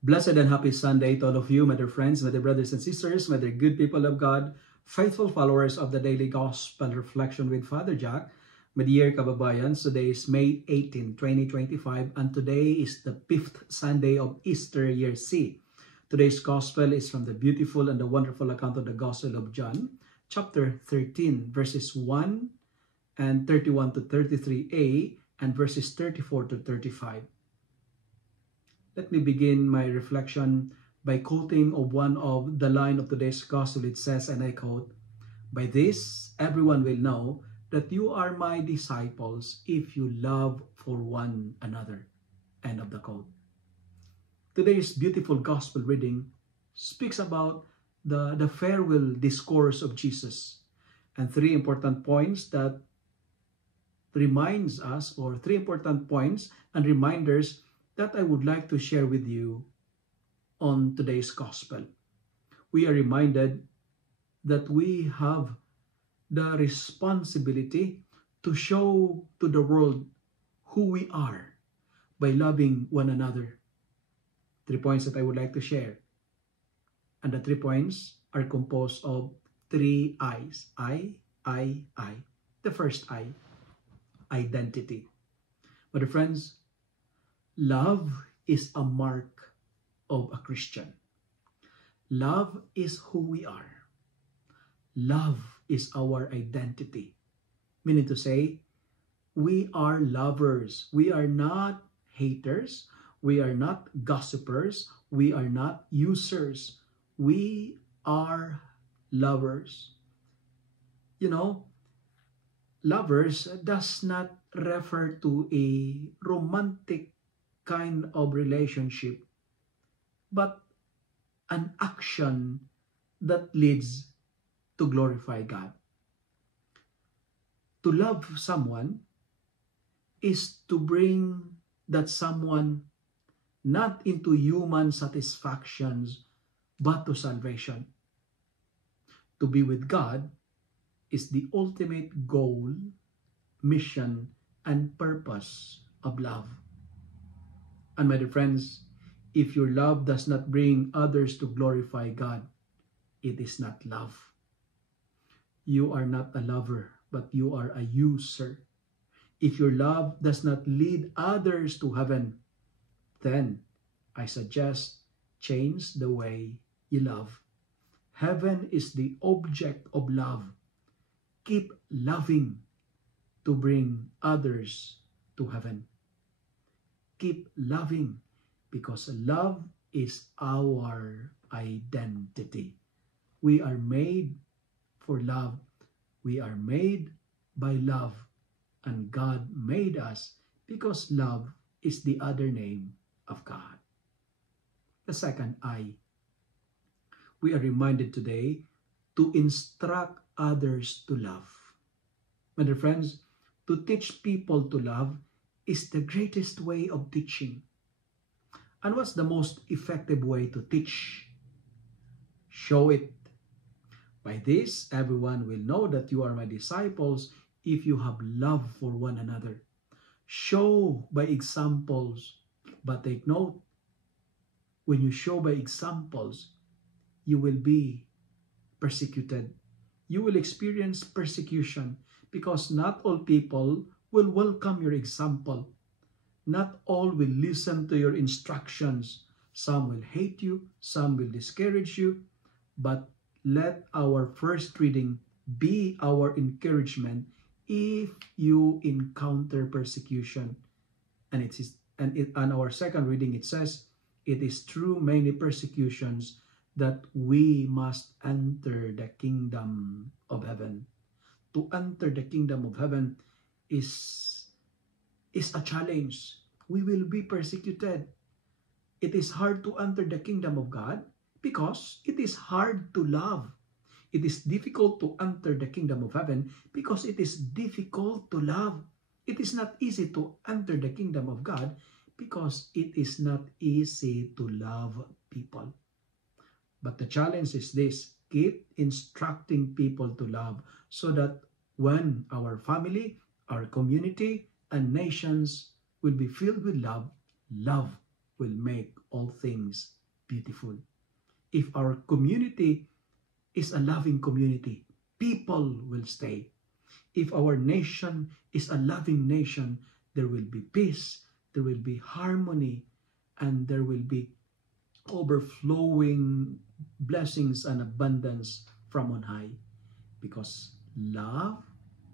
Blessed and happy Sunday to all of you, my dear friends, my dear brothers and sisters, my dear good people of God, faithful followers of the Daily Gospel Reflection with Father Jack. My dear kababayans, today is May 18, 2025, and today is the 5th Sunday of Easter Year C. Today's Gospel is from the beautiful and the wonderful account of the Gospel of John, chapter 13, verses 1 and 31 to 33a, and verses 34 to 35. Let me begin my reflection by quoting of one of the line of today's gospel. It says, and I quote, "By this everyone will know that you are my disciples if you love for one another." End of the quote. Today's beautiful gospel reading speaks about the farewell discourse of Jesus and three important points and reminders that I would like to share with you on today's gospel. We are reminded that we have the responsibility to show to the world who we are by loving one another. 3 points that I would like to share. And the 3 points are composed of 3 I's. I. The first I, identity. But friends, love is a mark of a Christian. Love is who we are. Love is our identity. Meaning to say, we are lovers. We are not haters. We are not gossipers. We are not users. We are lovers. You know, lovers does not refer to a romantic kind of relationship, but an action that leads to glorify God. To love someone is to bring that someone not into human satisfactions, but to salvation. To be with God is the ultimate goal, mission, and purpose of love. And my dear friends, if your love does not bring others to glorify God, it is not love. You are not a lover, but you are a user. If your love does not lead others to heaven, then I suggest change the way you love. Heaven is the object of love. Keep loving to bring others to heaven. Keep loving because love is our identity. We are made for love. We are made by love. And God made us because love is the other name of God. The second I. We are reminded today to instruct others to love. My dear friends, to teach people to love is the greatest way of teaching. And what's the most effective way to teach? Show it. By this, everyone will know that you are my disciples if you have love for one another. Show by examples. But take note, when you show by examples, you will be persecuted. You will experience persecution because not all people will welcome your example. Not all will listen to your instructions. Some will hate you, some will discourage you, but let our first reading be our encouragement if you encounter persecution. And our second reading, it says, it is through many persecutions that we must enter the kingdom of heaven. To enter the kingdom of heaven is a challenge. We will be persecuted. It is hard to enter the kingdom of God because it is hard to love. It is difficult to enter the kingdom of heaven because it is difficult to love. It is not easy to enter the kingdom of God because it is not easy to love people. But the challenge is this: keep instructing people to love so that when our family, our community, and nations will be filled with love, love will make all things beautiful. If our community is a loving community, people will stay. If our nation is a loving nation, there will be peace, there will be harmony, and there will be overflowing blessings and abundance from on high. Because love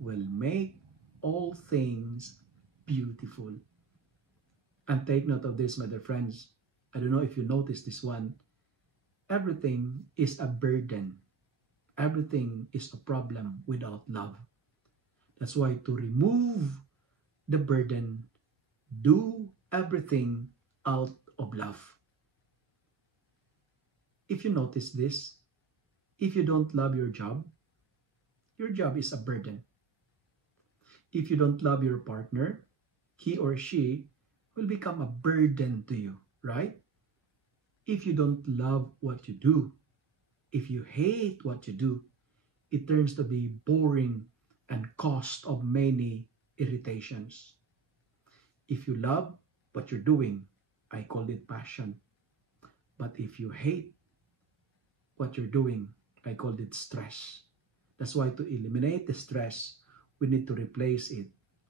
will make all things beautiful. And take note of this, my dear friends. I don't know if you noticed this one. Everything is a burden. Everything is a problem without love. That's why to remove the burden, do everything out of love. If you notice this, if you don't love your job is a burden. If you don't love your partner, he or she will become a burden to you, right? If you don't love what you do, if you hate what you do, it turns to be boring and cost of many irritations. If you love what you're doing, I call it passion. But if you hate what you're doing, I call it stress. That's why to eliminate the stress, we need to replace it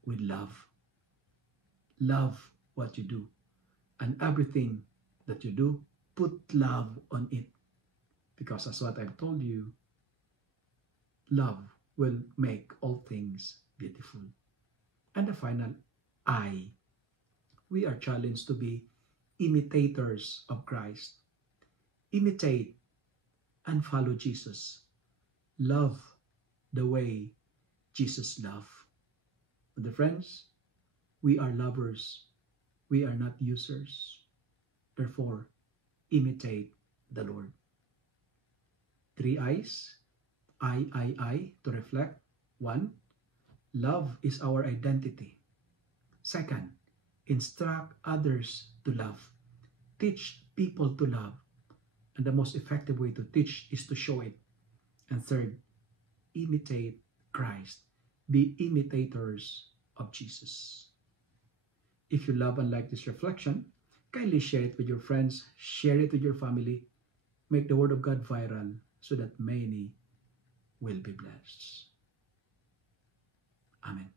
with love. Love what you do. And everything that you do, put love on it. Because as what I've told you, love will make all things beautiful. And the final I. We are challenged to be imitators of Christ. Imitate and follow Jesus. Love the way Jesus loved. But the friends, we are lovers. We are not users. Therefore, imitate the Lord. 3 I's. I, to reflect. 1, love is our identity. 2, instruct others to love. Teach people to love. And the most effective way to teach is to show it. And 3, imitate Christ. Be imitators of Jesus. If you love and like this reflection, kindly share it with your friends, share it with your family, make the Word of God viral so that many will be blessed. Amen.